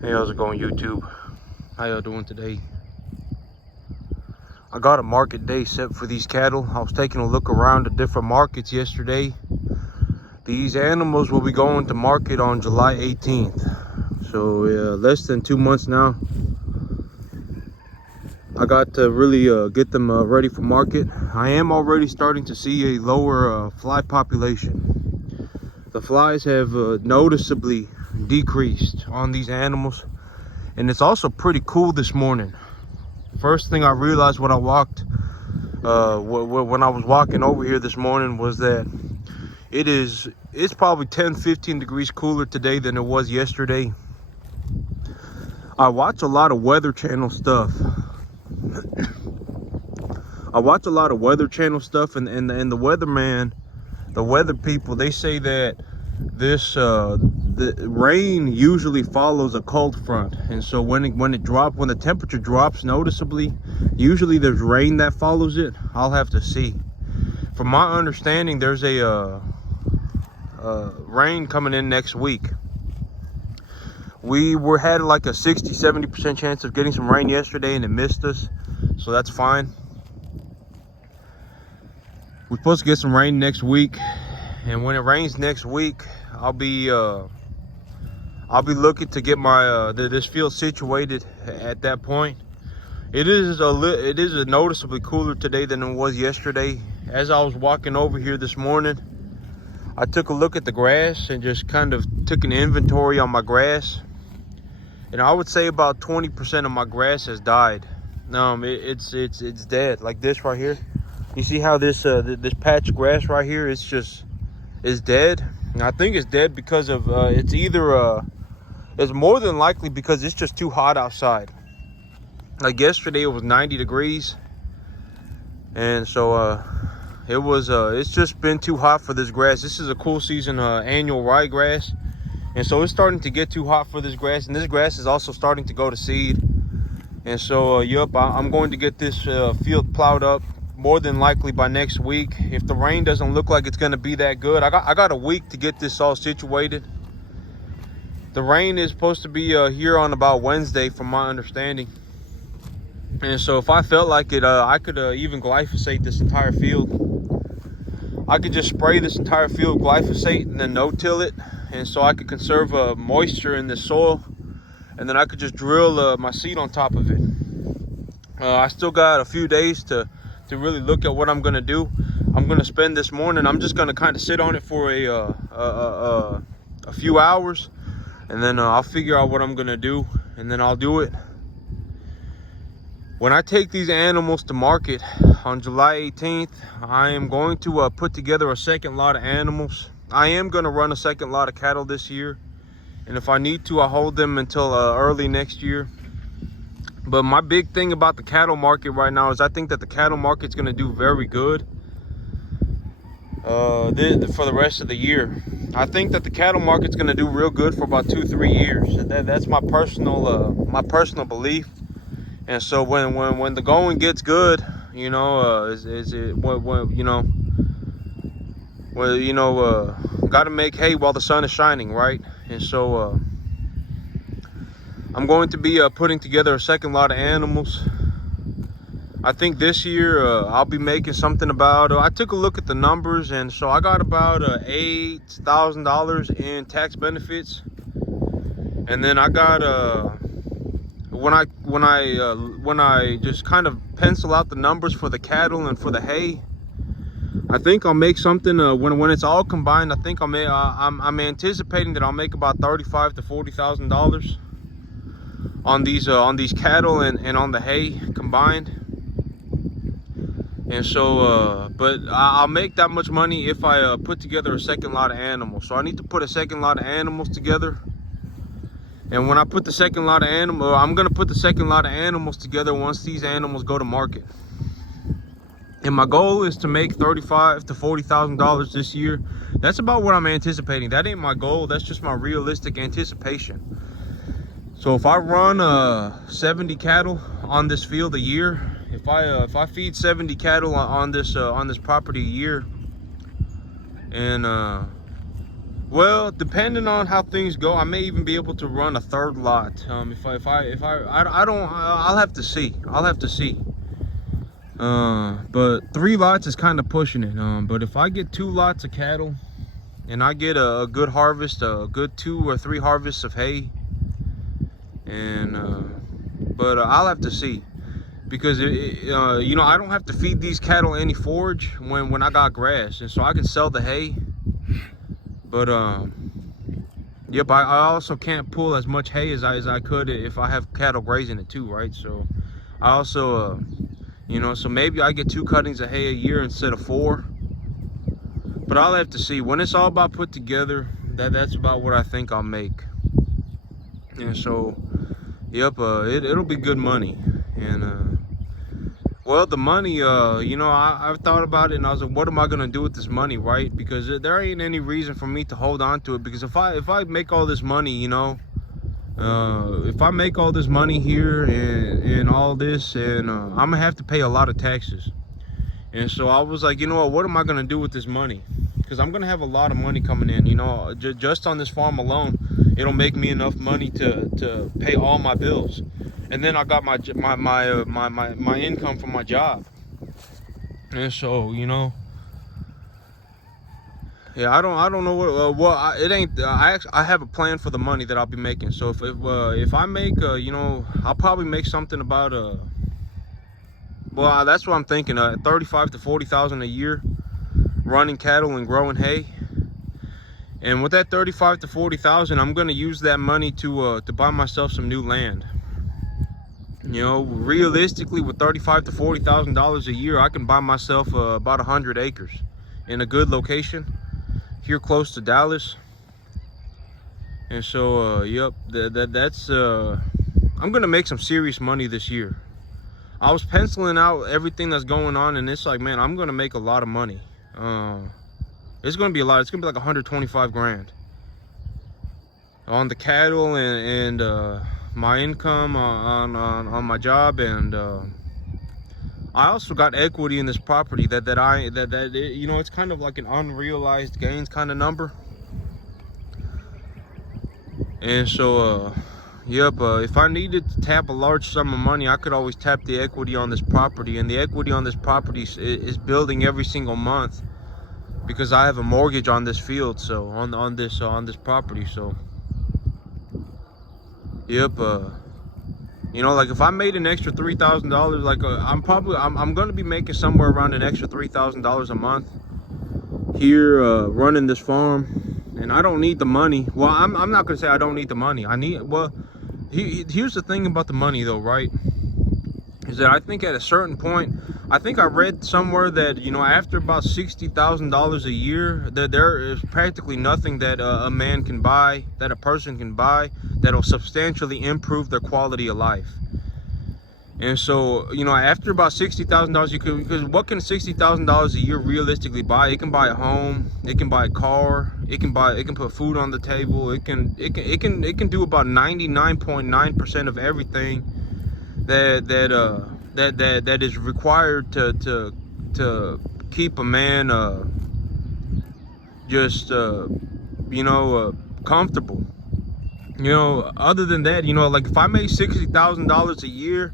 Hey, how's it going, YouTube? How y'all doing today? I got a market day set for these cattle. I was taking a look around the different markets yesterday. These animals will be going to market on July 18th. So less than 2 months now. I got to really get them ready for market. I am already starting to see a lower fly population. The flies have noticeably decreased on these animals. And it's also pretty cool this morning. First thing I realized when I walked, when I was walking over here this morning, was that it's probably 10-15 degrees cooler today than it was yesterday. I watch a lot of Weather Channel stuff. and the weatherman, the weather people, they say that the rain usually follows a cold front, and so when the temperature drops noticeably, usually there's rain that follows it. I'll have to see. From my understanding, there's a rain coming in next week. We had like a 60-70% chance of getting some rain yesterday, and it missed us, so that's fine. We're supposed to get some rain next week, and when it rains next week, I'll be looking to get my this field situated at that point. It is a noticeably cooler today than it was yesterday. As I was walking over here this morning, I took a look at the grass and just kind of took an inventory on my grass. And I would say about 20% of my grass has died. It's dead, like this right here. You see how this patch of grass right here is dead. And I think it's dead because of it's more than likely because it's just too hot outside. Like yesterday, it was 90 degrees, and so it's just been too hot for this grass. This is a cool season annual ryegrass, and so it's starting to get too hot for this grass, and this grass is also starting to go to seed. And so I'm going to get this field plowed up more than likely by next week. If the rain doesn't look like it's going to be that good, I got a week to get this all situated. The rain is supposed to be here on about Wednesday, from my understanding. And so if I felt like it, I could even glyphosate this entire field. I could just spray this entire field with glyphosate and then no-till it. And so I could conserve moisture in the soil. And then I could just drill my seed on top of it. I still got a few days to really look at what I'm going to do. I'm going to spend this morning, I'm just going to kind of sit on it for a few hours. And then I'll figure out what I'm going to do. And then I'll do it. When I take these animals to market on July 18th, I am going to put together a second lot of animals. I am going to run a second lot of cattle this year. And if I need to, I'll hold them until early next year. But my big thing about the cattle market right now is I think that the cattle market's going to do very good for the rest of the year. I think that the cattle market's going to do real good for about 2-3 years. That's my personal belief. And so when the going gets good, you know, got to make hay while the sun is shining, right? And so I'm going to be putting together a second lot of animals. I think this year I'll be making something about, I took a look at the numbers, and so I got about $8,000 in tax benefits. And then I got when I just kind of pencil out the numbers for the cattle and for the hay, I think I'll make something when it's all combined. I think I'm anticipating that I'll make about $35,000 to $40,000 on these cattle and on the hay combined. And so but I'll make that much money if I put together a second lot of animals. So I need to put a second lot of animals together. And when I put the second lot of animals, I'm going to put the second lot of animals together once these animals go to market. And my goal is to make $35,000 to $40,000 this year. That's about what I'm anticipating. That ain't my goal. That's just my realistic anticipation. So if I run 70 cattle on this field a year, if I feed 70 cattle on this property a year, and Well, depending on how things go, I may even be able to run a third lot. I don't, I'll have to see. I'll have to see. But 3 lots is kind of pushing it. But if I get 2 lots of cattle and I get a good harvest, a good 2 or 3 harvests of hay, and but I'll have to see, because you know, I don't have to feed these cattle any forage when I got grass, and so I can sell the hay. But yep, I also can't pull as much hay as I could if I have cattle grazing it too, right? So I also you know, so maybe I get 2 cuttings of hay a year instead of 4. But I'll have to see. When it's all about put together, that's about what I think I'll make. And so, yep, it'll be good money. And well, the money, you know, I've thought about it, and I was like, what am I gonna do with this money, right? Because there ain't any reason for me to hold on to it. Because if I make all this money, you know, if I make all this money here and all this, and I'm gonna have to pay a lot of taxes. And so I was like, you know what am I gonna do with this money? Because I'm gonna have a lot of money coming in, you know, just on this farm alone. It'll make me enough money to pay all my bills. And then I got my income from my job. And so, you know, yeah, I don't know what it ain't. I have a plan for the money that I'll be making. So if I make, you know, I'll probably make something about well, that's what I'm thinking. 35 to 40,000 a year, running cattle and growing hay. And with that 35 to 40,000, I'm gonna use that money to buy myself some new land. You know, realistically, with 35 to 40,000 dollars a year, I can buy myself about 100 acres in a good location here close to Dallas. And so, yep, that's I'm gonna make some serious money this year. I was penciling out everything that's going on, and it's like, man, I'm gonna make a lot of money. It's gonna be a lot. It's gonna be like 125 grand on the cattle and my income on my job, and I also got equity in this property that you know, it's kind of like an unrealized gains kind of number. And so yep, if I needed to tap a large sum of money, I could always tap the equity on this property, and the equity on this property is building every single month because I have a mortgage on this field, so on this property. So yep, you know, like if I made an extra $3,000, like I'm gonna be making somewhere around an extra $3,000 a month here running this farm, and I don't need the money. Well, I'm not gonna say I don't need the money. I need, well, here's the thing about the money though, right? Is that I think at a certain point, I think I read somewhere that, you know, after about $60,000 a year, that there is practically nothing that a man can buy, that a person can buy, that'll substantially improve their quality of life. And so, you know, after about $60,000, you could, because what can $60,000 a year realistically buy? It can buy a home, it can buy a car, it can put food on the table, it can do about 99.9% of everything that is required to keep a man just you know, comfortable. You know, other than that, you know, like if I made $60,000 a year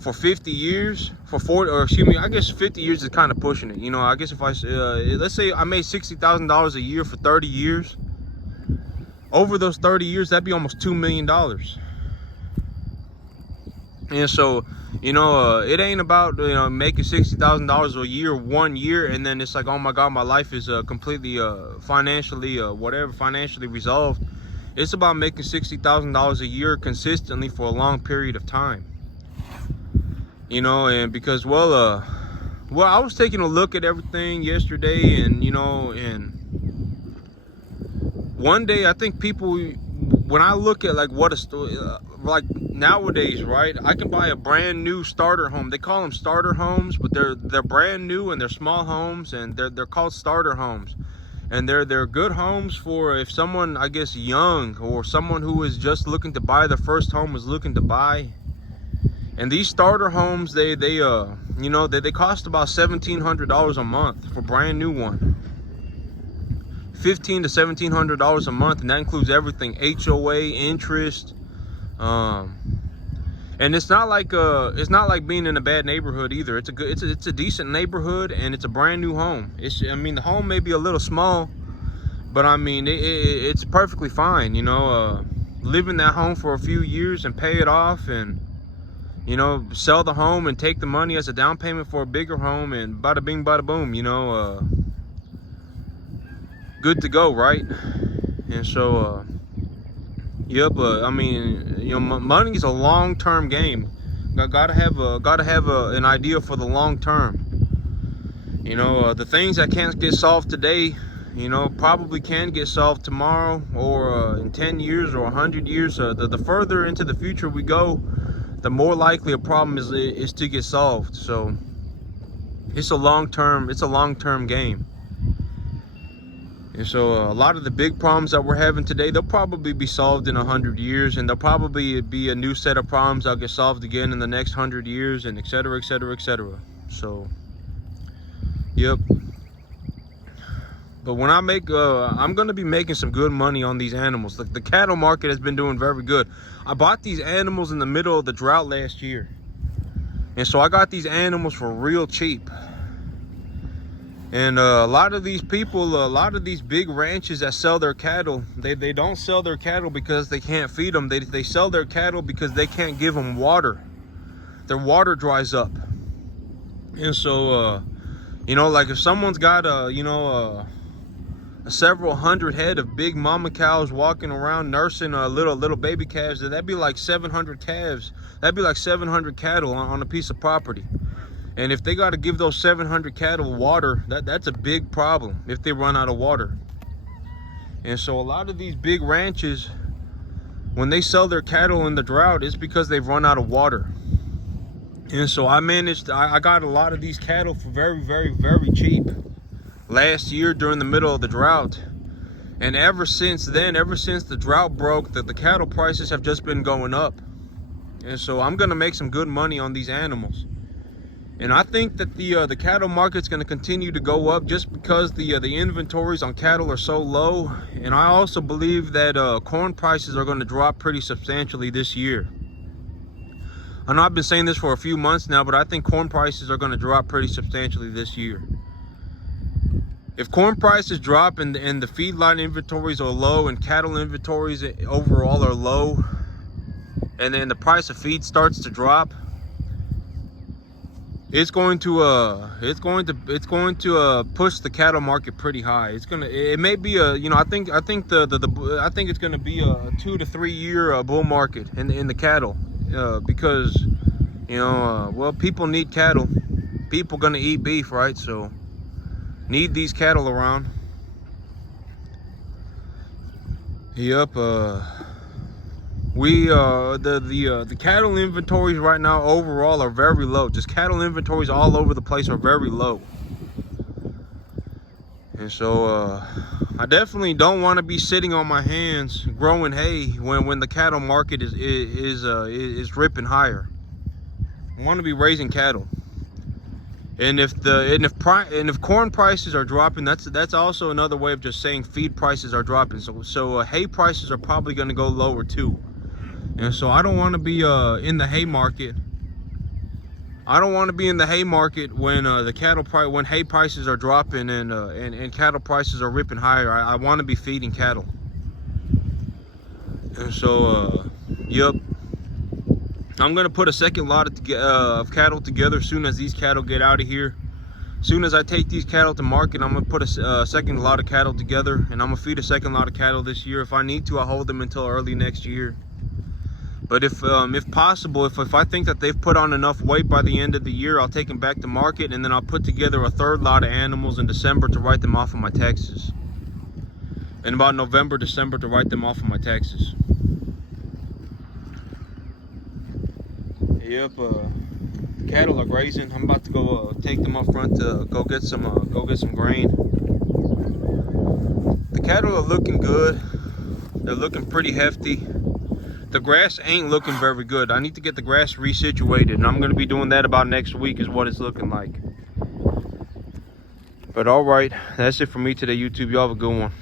for 50 years, for 40, or excuse me, I guess 50 years is kind of pushing it. You know, I guess if I let's say I made $60,000 a year for 30 years, over those 30 years, that'd be almost $2 million. And so, you know, it ain't about, you know, making $60,000 a year 1 year, and then it's like, oh my God, my life is completely financially financially resolved. It's about making $60,000 a year consistently for a long period of time. You know, and because, well, I was taking a look at everything yesterday, and, you know, and one day I think people, when I look at like what a like nowadays, right, I can buy a brand new starter home. They call them starter homes, but they're brand new, and they're small homes, and they're called starter homes. And they're good homes for if someone, I guess, young, or someone who is just looking to buy their first home, is looking to buy. And these starter homes, they you know, they cost about $1,700 a month for brand new one. $1,500 to $1,700 a month, and that includes everything: HOA, interest. And it's not like being in a bad neighborhood either. It's a decent neighborhood, and it's a brand new home. I mean, the home may be a little small, but I mean, it's perfectly fine. You know, live in that home for a few years and pay it off, and you know, sell the home and take the money as a down payment for a bigger home, and bada bing, bada boom. You know, good to go, right? And so, yep. I mean, you know, money is a long-term game. Gotta have an idea for the long term. You know, the things that can't get solved today, you know, probably can get solved tomorrow, or in 10 years or 100 years. The further into the future we go, the more likely a problem is to get solved. So it's a long-term game. And so a lot of the big problems that we're having today, they'll probably be solved in 100 years, and there'll probably be a new set of problems that'll get solved again in the next 100 years, and et cetera, et cetera, et cetera. So, yep. But when I make, I'm going to be making some good money on these animals. The cattle market has been doing very good. I bought these animals in the middle of the drought last year. And so I got these animals for real cheap. And a lot of these people, a lot of these big ranches that sell their cattle, they don't sell their cattle because they can't feed them. They sell their cattle because they can't give them water. Their water dries up. And so, you know, like if someone's got several hundred head of big mama cows walking around nursing little baby calves, that'd be like 700 calves. That'd be like 700 cattle on a piece of property. And if they got to give those 700 cattle water, that's a big problem if they run out of water. And so a lot of these big ranches, when they sell their cattle in the drought, it's because they've run out of water. And so I got a lot of these cattle for very, very, very cheap last year during the middle of the drought. And ever since then, ever since the drought broke, the cattle prices have just been going up. And so I'm going to make some good money on these animals. And I think that the cattle market's going to continue to go up just because the inventories on cattle are so low. And I also believe that corn prices are going to drop pretty substantially this year. I know I've been saying this for a few months now, but I think corn prices are going to drop pretty substantially this year. If corn prices drop and the feedlot inventories are low and cattle inventories overall are low, and then the price of feed starts to drop, it's going to push the cattle market pretty high. It may be I think it's going to be a 2 to 3 year bull market in the cattle, because well, people need cattle. People going to eat beef, right? So need these cattle around. Yep. The cattle inventories right now overall are very low. Just cattle inventories all over the place are very low. And so I definitely don't want to be sitting on my hands growing hay when the cattle market is ripping higher. I want to be raising cattle. And if corn prices are dropping, that's also another way of just saying feed prices are dropping. So hay prices are probably going to go lower too. And so I don't want to be in the hay market. I don't want to be in the hay market when when hay prices are dropping and cattle prices are ripping higher. I want to be feeding cattle. And so yep, I'm gonna put a second lot of cattle together as soon as these cattle get out of here. As soon as I take these cattle to market, I'm gonna put a second lot of cattle together, and I'm gonna feed a second lot of cattle this year. If I need to, I'll hold them until early next year. But if possible, if I think that they've put on enough weight by the end of the year, I'll take them back to market, and then I'll put together a third lot of animals in December to write them off of my taxes. In about November, December to write them off of my taxes. Yep, cattle are grazing. I'm about to go take them up front to go get some grain. The cattle are looking good. They're looking pretty hefty. The grass ain't looking very good. I need to get the grass resituated, and I'm going to be doing that about next week is what it's looking like. But all right, that's it for me today, YouTube. Y'all have a good one.